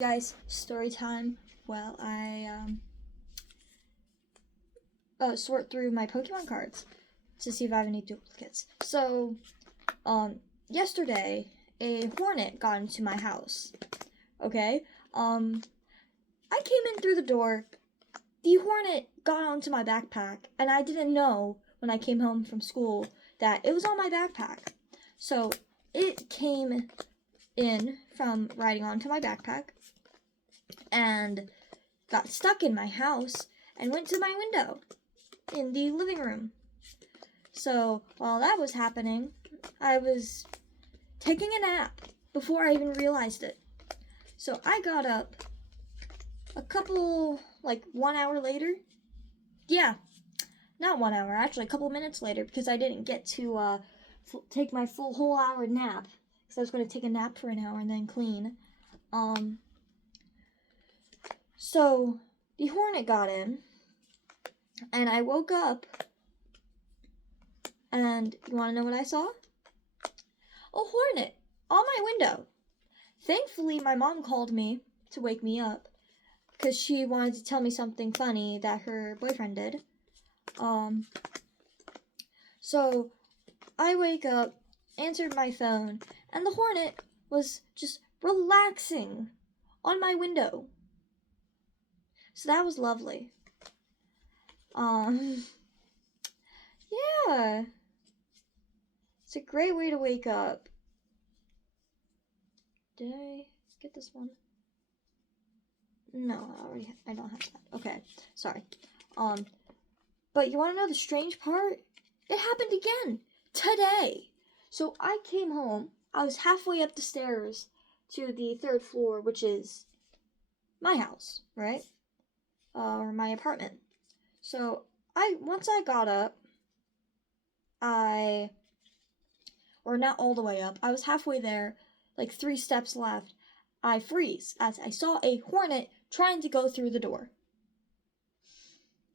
Guys, story time. Well, I sort through my Pokemon cards to see if I have any duplicates. So, yesterday a hornet got into my house. Okay, I came in through the door. The hornet got onto my backpack, and I didn't know when I came home from school that it was on my backpack. So it came in from riding onto my backpack and got stuck in my house and went to my window in the living room. So while that was happening, I was taking a nap before I even realized it. So I got up a couple, 1 hour later. Yeah, not 1 hour, actually a couple minutes later, because I didn't get to take my full whole hour nap, because I was going to take a nap for an hour and then clean. So the hornet got in, and I woke up, and you want to know what I saw? A hornet on my window. Thankfully, my mom called me to wake me up, because she wanted to tell me something funny that her boyfriend did. So I wake up, answered my phone, and the hornet was just relaxing on my window. So that was lovely. Yeah. It's a great way to wake up. Did I get this one? No, I don't have that. Okay, sorry. But you want to know the strange part? It happened again today. So I came home. I was halfway up the stairs to the third floor, which is my house, right? Or my apartment. So once I got up, or not all the way up, I was halfway there, 3 steps left. I freeze as I saw a hornet trying to go through the door.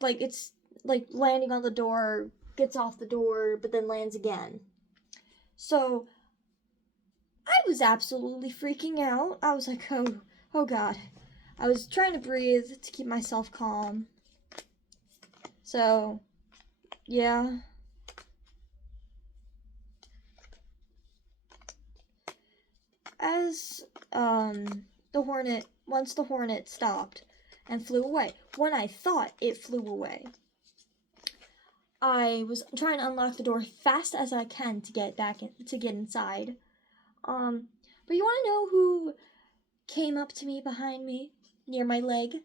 It's landing on the door, gets off the door, but then lands again. So I was absolutely freaking out. I was like, oh God. I was trying to breathe to keep myself calm. So, yeah. As once the hornet stopped and flew away, when I thought it flew away, I was trying to unlock the door fast as I can to get inside. But you want to know who came up to me behind me, near my leg?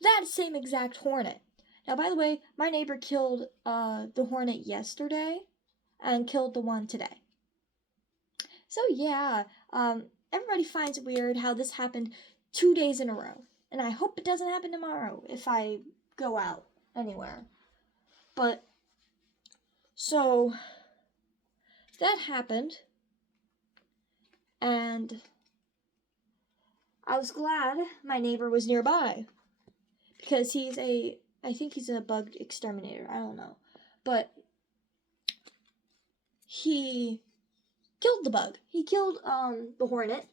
That same exact hornet. Now, by the way, my neighbor killed the hornet yesterday and killed the one today. So yeah, everybody finds it weird how this happened 2 days in a row. And I hope it doesn't happen tomorrow if I go out anywhere. But, so, that happened. And I was glad my neighbor was nearby. Because I think he's a bug exterminator, I don't know. But he killed the bug. He killed the hornet.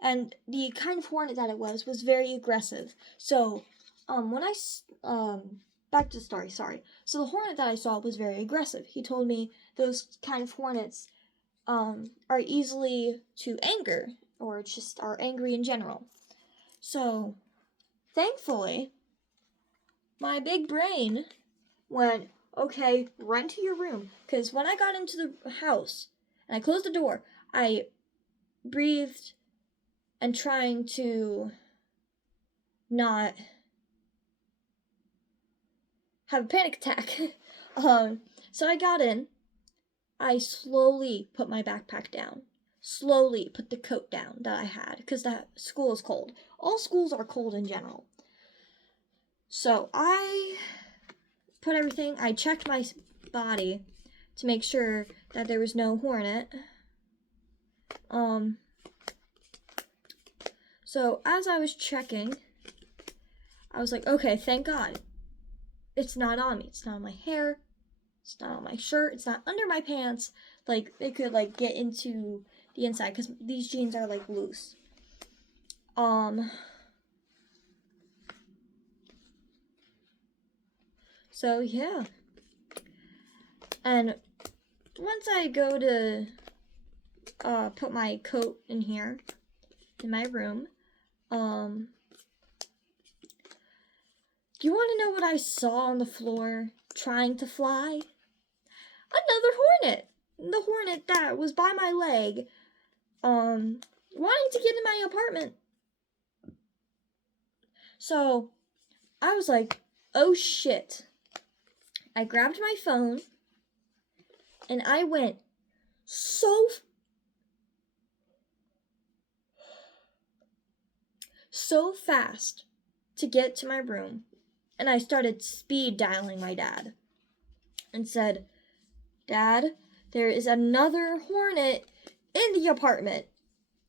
And the kind of hornet that it was very aggressive. So, back to the story, sorry. So the hornet that I saw was very aggressive. He told me those kind of hornets are easily to anger, or just are angry in general. So, thankfully, my big brain went, okay, run to your room. Because when I got into the house and I closed the door, I breathed and trying to not have a panic attack. So I got in. I slowly put my backpack down. Slowly put the coat down that I had, because that school is cold. All schools are cold in general. So I put everything, I checked my body to make sure that there was no hornet. So as I was checking, I was like, okay, thank God. It's not on me. It's not on my hair. It's not on my shirt. It's not under my pants. It could, get into the inside, because these jeans are, loose. So yeah. And once I go to put my coat in here in my room, do you want to know what I saw on the floor trying to fly? Another hornet. The hornet that was by my leg, wanting to get in my apartment. So I was like, oh shit. I grabbed my phone and I went so fast to get to my room, and I started speed dialing my dad and said, Dad, there is another hornet in the apartment.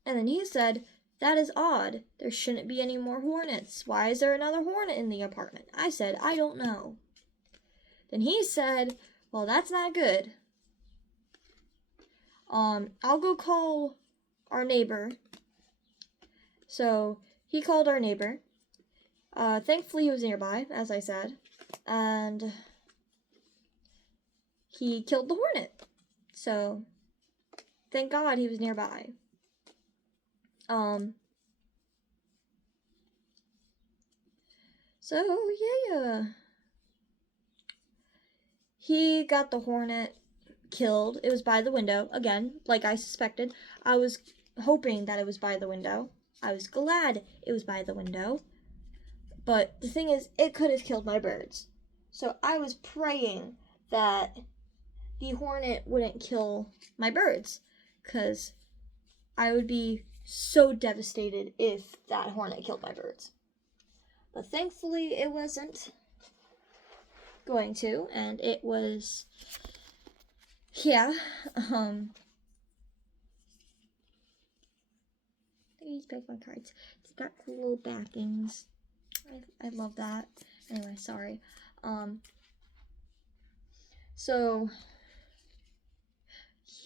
And then he said, that is odd. There shouldn't be any more hornets. Why is there another hornet in the apartment? I said, I don't know. Then he said, well, that's not good. I'll go call our neighbor. So he called our neighbor. Thankfully he was nearby, as I said, and he killed the hornet. So thank God he was nearby. So yeah. He got the hornet killed. It was by the window. Again, like I suspected. I was hoping that it was by the window. I was glad it was by the window. But the thing is, it could have killed my birds. So I was praying that the hornet wouldn't kill my birds, because I would be so devastated if that hornet killed my birds. But thankfully it wasn't going to, and it was, yeah, these back my cards. It's got cool little backings. I love that. Anyway, sorry. So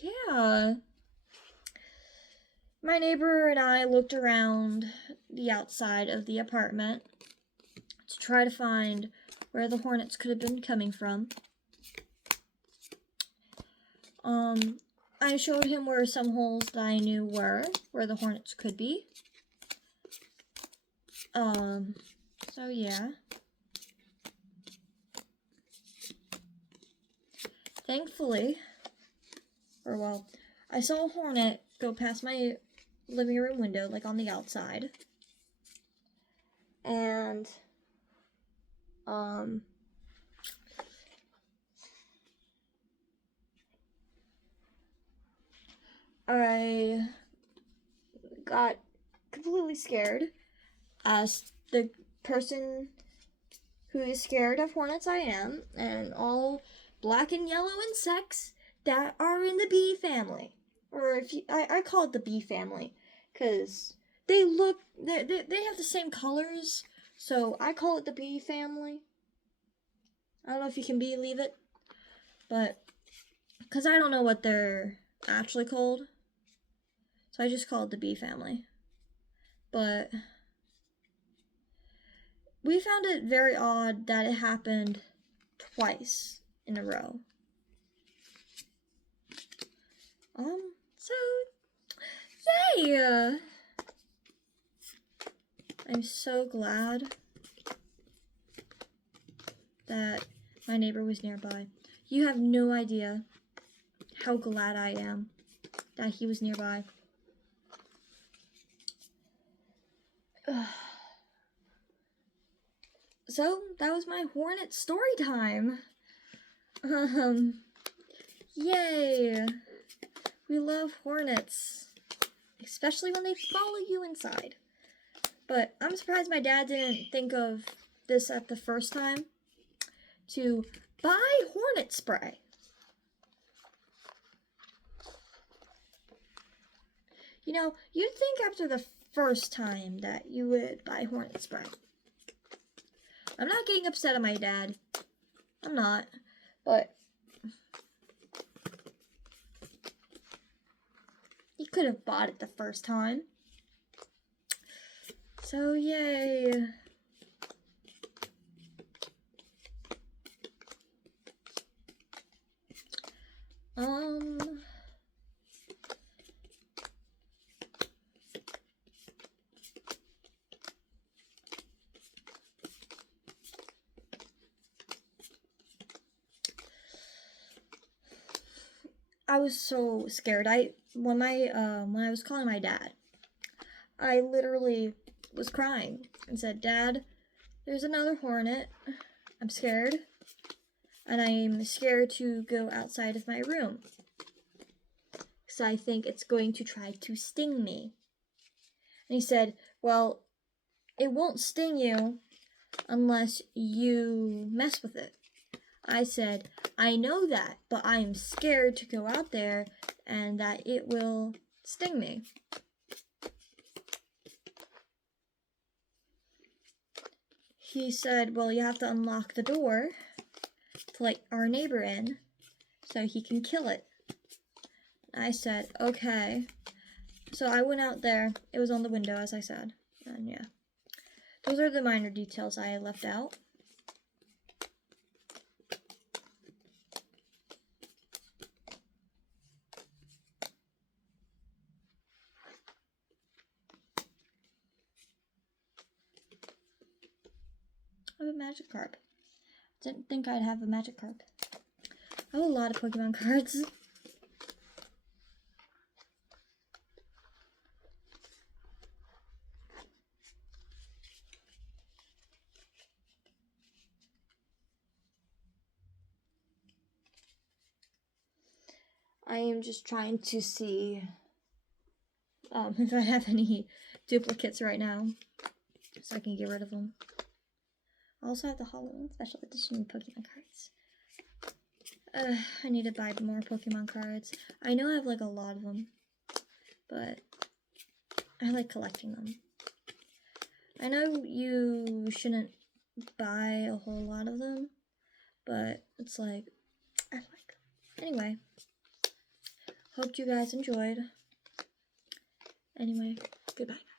yeah, my neighbor and I looked around the outside of the apartment to try to find where the hornets could have been coming from. I showed him where some holes that I knew were, where the hornets could be. So yeah. Thankfully, or well, I saw a hornet go past my living room window, like on the outside. And, I got completely scared, as the person who is scared of hornets I am, and all black and yellow insects that are in the bee family. Or if you, I call it the bee family, because they have the same colors, so I call it the bee family. I don't know if you can believe it, but because I don't know what they're actually called, so I just call it the bee family. But we found it very odd that it happened twice in a row. So, yay! I'm so glad that my neighbor was nearby. You have no idea how glad I am that he was nearby. So, that was my hornet story time. Yay! We love hornets, especially when they follow you inside. But I'm surprised my dad didn't think of this at the first time, to buy hornet spray. You know, you'd think after the first time that you would buy hornet spray. I'm not getting upset at my dad. I'm not. But he could have bought it the first time. So yay. I was so scared. When I was calling my dad, I literally was crying and said, "Dad, there's another hornet. I'm scared. And I'm scared to go outside of my room. Because I think it's going to try to sting me." And he said, "Well, it won't sting you unless you mess with it." I said, "I know that, but I'm scared to go out there and that it will sting me." He said, "Well, you have to unlock the door to let our neighbor in so he can kill it." I said, "Okay." So I went out there. It was on the window, as I said. And yeah, those are the minor details I left out. I have a magic carp. Didn't think I'd have a magic carp. I have a lot of Pokemon cards. I am just trying to see if I have any duplicates right now, so I can get rid of them. I also have the Halloween special edition Pokemon cards. I need to buy more Pokemon cards. I know I have like a lot of them, but I like collecting them. I know you shouldn't buy a whole lot of them, but it's like, I like them. Anyway, hope you guys enjoyed. Anyway, goodbye.